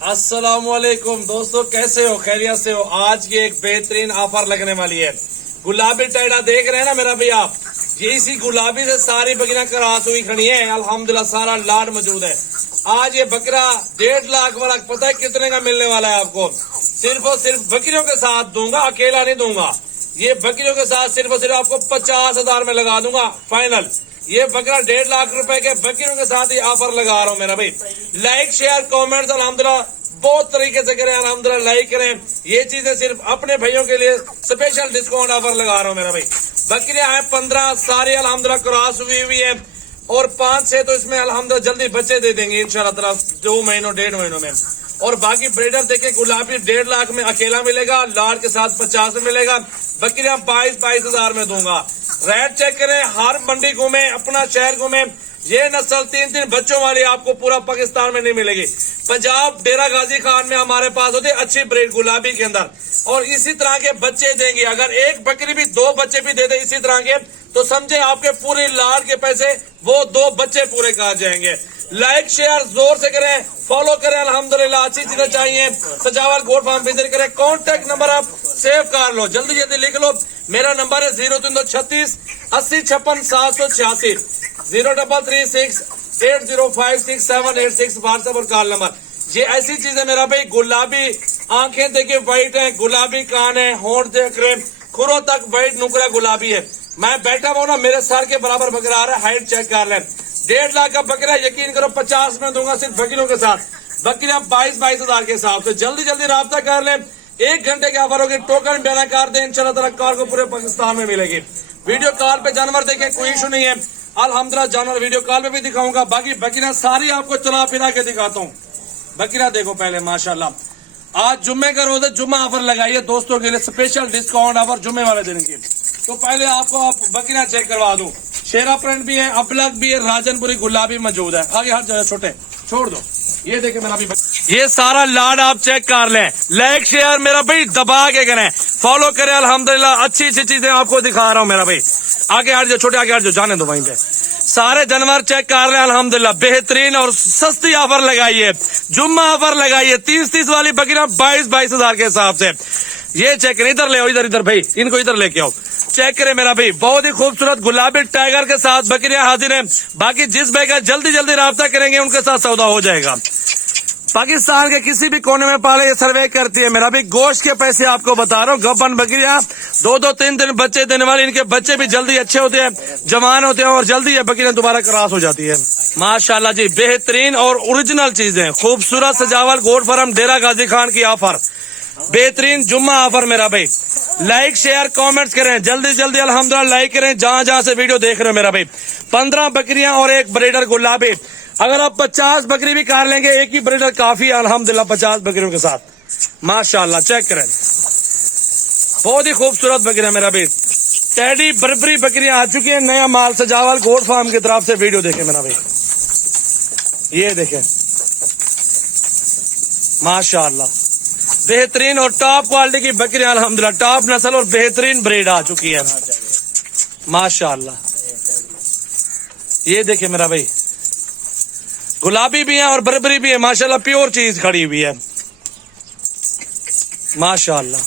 अस्सलामुअलैकुम दोस्तों, कैसे हो? खैरियत से हो? आज की एक बेहतरीन ऑफर लगने वाली है। गुलाबी टैडा देख रहे हैं ना मेरा भाई आप, ये इसी गुलाबी से सारी बकरियां क्रॉस हुई खड़ी है। अल्हम्दुलिल्लाह सारा लाड मौजूद है। आज ये बकरा 1.5 लाख वाला पता है कितने का मिलने वाला है आपको? सिर्फ और सिर्फ बकरियों के साथ दूंगा, अकेला नहीं दूंगा। ये बकरियों के साथ सिर्फ और सिर्फ आपको 50,000 में लगा दूंगा फाइनल। ये बकरा 1.5 लाख रुपए के बकरियों के साथ ही ऑफर लगा रहा हूँ मेरा भाई। लाइक शेयर कमेंट्स अल्हम्दुलिल्लाह बहुत तरीके से करें, अल्हम्दुलिल्लाह लाइक करें। ये चीजें सिर्फ अपने भाइयों के लिए स्पेशल डिस्काउंट ऑफर लगा रहा हूँ मेरा भाई। बकरियां हैं 15 सारी अल्हम्दुलिल्लाह क्रॉस हुई है और 5-6 तो इसमें अल्हम्दुलिल्लाह जल्दी बच्चे दे देंगे इंशाल्लाह ताला 2 महीनों 1.5 महीनों में। और बाकी ब्रीडर देखे गुलाबी 1.5 लाख में अकेला मिलेगा, लाड के साथ 50 में मिलेगा। बकरियां 22,000 में दूंगा। रेट चेक करें, हर मंडी घूमे, अपना शहर घूमे, ये नस्ल 3-3 बच्चों वाली आपको पूरा पाकिस्तान में नहीं मिलेगी। पंजाब डेरा गाजी खान में हमारे पास होते अच्छी ब्रीड गुलाबी के अंदर, और इसी तरह के बच्चे देंगे। अगर एक बकरी भी 2 बच्चे भी दे दे इसी तरह के, तो समझे आपके पूरे लाड के पैसे वो 2 बच्चे पूरे कर जाएंगे। लाइक शेयर जोर से करें, फॉलो करें। अल्हम्दुलिल्लाह अच्छी चीजें चाहिए, सजावल गोट फार्म विजिट करें। कॉन्टेक्ट नंबर आप सेव कर लो, जल्दी जल्दी लिख लो। मेरा नंबर है 0336 80 56 786 0336 8056 व्हाट्सएप और कॉल नंबर। ये ऐसी चीजें मेरा भाई, गुलाबी आंखें देखिए व्हाइट है, गुलाबी कान है, होंठ देख रहे, खुरों तक व्हाइट नुकरा गुलाबी है। मैं बैठा हुआ ना, मेरे सर के बराबर बकरा आ रहा है, हाइट चेक कर लें। 1.5 लाख का बकरा यकीन करो 50 में दूंगा सिर्फ बकरियों के साथ। बकरियां 22,000 के हिसाब से। जल्दी जल्दी राब्ता कर लें। 1 घंटे के ऑफर होगी, टोकन बयाना कर दें, इंशाल्लाह ताला कार को पूरे पाकिस्तान में मिलेगी। वीडियो कॉल पे जानवर देखें, कोई इशू नहीं है। अल्हम्दुलिल्लाह जानवर वीडियो कॉल पे भी दिखाऊंगा। बाकी बकरियां सारी आपको चला फिरा के दिखाता हूँ। बकरियां देखो पहले माशाल्लाह। आज जुम्मे का रोज है, जुम्मा ऑफर लगाइए दोस्तों के लिए, स्पेशल डिस्काउंट ऑफर जुम्मे वाले दिन की। तो पहले आपको आप बकरियां चेक करवा दूं। शेरा प्रिंट भी है, अपलक भी है, राजनपुरी गुलाबी मौजूद है। आगे हर जगह छोटे छोड़ दो। ये देखे मेरा भी ये सारा लाड आप चेक कर लें। लाइक शेयर मेरा भाई दबा के करें, फॉलो करें। अल्हम्दुलिल्लाह अच्छी अच्छी चीजें आपको दिखा रहा हूँ मेरा भाई। आगे हट जाओ, छोटे आगे हट जाओ, जाने दो वहीं पे। सारे जानवर चेक कर लें। अल्हम्दुलिल्लाह बेहतरीन और सस्ती ऑफर लगाइए, जुम्मा ऑफर लगाइए। 30 वाली बकरियां 22,000 के हिसाब से। ये चेक करें, इधर ले आओ, इधर इधर भाई, इनको इधर लेके आओ। चेक करें मेरा भाई, बहुत ही खूबसूरत गुलाबी टाइगर के साथ बकरियां हाजिर हैं। बाकी जिस भाई का जल्दी जल्दी राब्ता करेंगे उनके साथ सौदा हो जाएगा। पाकिस्तान के किसी भी कोने में पाले ये सर्वे करती है मेरा भी। गोश्त के पैसे आपको बता रहा हूँ। गब्बन बकरियां 2-2 3 बच्चे देने वाली, इनके बच्चे भी जल्दी अच्छे होते हैं, जवान होते हैं, और जल्दी ये बकरियां दोबारा क्रॉस हो जाती है। माशाल्लाह जी, बेहतरीन और ओरिजिनल चीजें, खूबसूरत सजावल गोट फार्म डेरा गाजी खान की ऑफर, बेहतरीन जुम्मा ऑफर मेरा भाई। लाइक शेयर कमेंट्स करें, जल्दी जल्दी अल्हम्दुलिल्लाह लाइक करें जहां जहां से वीडियो देख रहे हो मेरा भाई। 15 बकरियां और एक ब्रीडर गुलाबी। अगर आप 50 बकरी भी कार लेंगे, एक ही ब्रीडर काफी है अल्हम्दुलिल्लाह 50 बकरियों के साथ। माशाल्लाह चेक करें, बहुत ही खूबसूरत बकरियां मेरा भाई। टेडी बर्बरी बकरियां आ चुकी है, नया माल सजावल गोट फार्म की तरफ से। वीडियो देखें मेरा भाई, ये देखें माशाल्लाह बेहतरीन और टॉप क्वालिटी की बकरियां अल्हम्दुलिल्लाह, टॉप नस्ल और बेहतरीन ब्रीड आ चुकी है माशाल्लाह। ये देखे मेरा भाई, गुलाबी भी है और बर्बरी भी है माशाल्लाह, प्योर चीज खड़ी हुई है माशाल्लाह।